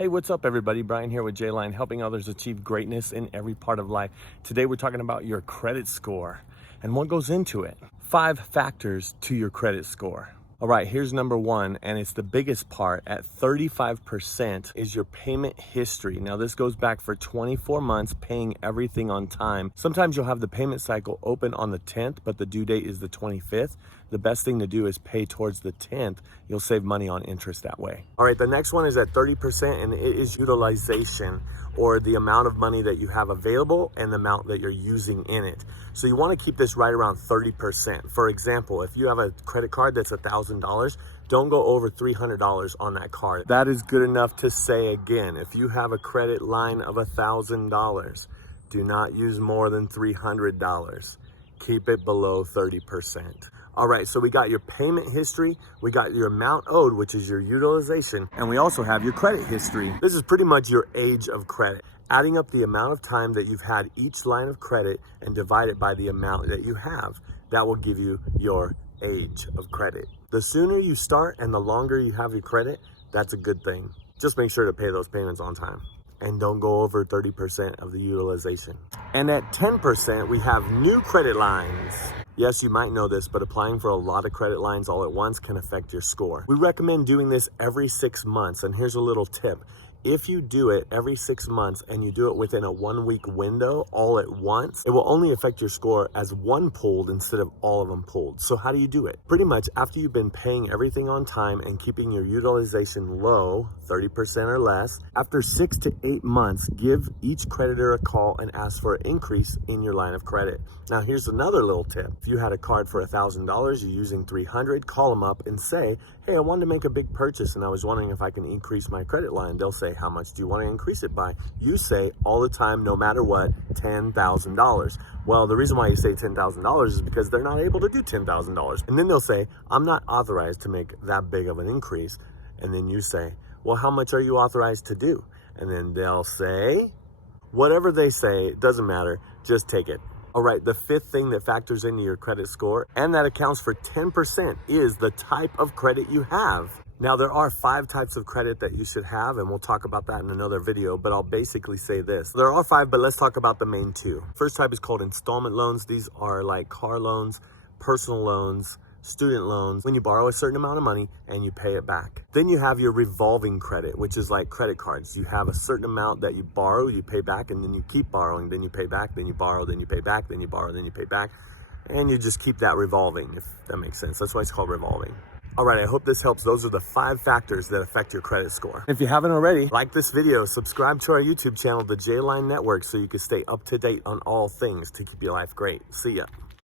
Hey, what's up, everybody? Brian here with J-Line, helping others achieve greatness in every part of life. Today, we're talking about your credit score and what goes into it. 5 factors to your credit score. All right, here's number 1, and it's the biggest part. At 35% is your payment history. Now, this goes back for 24 months, paying everything on time. Sometimes you'll have the payment cycle open on the 10th, but the due date is the 25th. The best thing to do is pay towards the 10th. You'll save money on interest that way. All right, the next one is at 30%, and it is utilization, or the amount of money that you have available and the amount that you're using in it. So you want to keep this right around 30%. For example, if you have a credit card that's $1,000, don't go over $300 on that card. That is good enough to say again, if you have a credit line of $1,000, do not use more than $300. Keep it below 30%. All right, so we got your payment history, we got your amount owed, which is your utilization, and we also have your credit history. This is pretty much your age of credit. Adding up the amount of time that you've had each line of credit and divide it by the amount that you have. That will give you your age of credit. The sooner you start and the longer you have your credit, that's a good thing. Just make sure to pay those payments on time. And don't go over 30% of the utilization. And at 10%, we have new credit lines. Yes, you might know this, but applying for a lot of credit lines all at once can affect your score. We recommend doing this every 6 months, and here's a little tip. If you do it every 6 months and you do it within a 1-week window all at once, it will only affect your score as one pulled instead of all of them pulled. So how do you do it? Pretty much after you've been paying everything on time and keeping your utilization low, 30% or less, after 6 to 8 months, give each creditor a call and ask for an increase in your line of credit. Now here's another little tip. If you had a card for $1,000, you're using $300, call them up and say, hey, I wanted to make a big purchase and I was wondering if I can increase my credit line. They'll say, how much do you want to increase it by? You say all the time, no matter what, $10,000. Well, the reason why you say $10,000 is because they're not able to do $10,000. And then they'll say, I'm not authorized to make that big of an increase. And then you say, well, how much are you authorized to do? And then they'll say, whatever they say, it doesn't matter, just take it. All right, the 5th thing that factors into your credit score, and that accounts for 10%, is the type of credit you have. Now, there are 5 types of credit that you should have, and we'll talk about that in another video, but I'll basically say this. There are 5, but let's talk about the main 2. First type is called installment loans. These are like car loans, personal loans, student loans, when you borrow a certain amount of money and you pay it back. Then you have your revolving credit, which is like credit cards. You have a certain amount that you borrow, you pay back, and then you keep borrowing, then you pay back, then you borrow, then you pay back, then you borrow, then you pay back, and you just keep that revolving, if that makes sense. That's why it's called revolving. All right, I hope this helps. Those are the 5 factors that affect your credit score. If you haven't already, like this video, subscribe to our YouTube channel, the J-Line Network, so you can stay up to date on all things to keep your life great. See ya.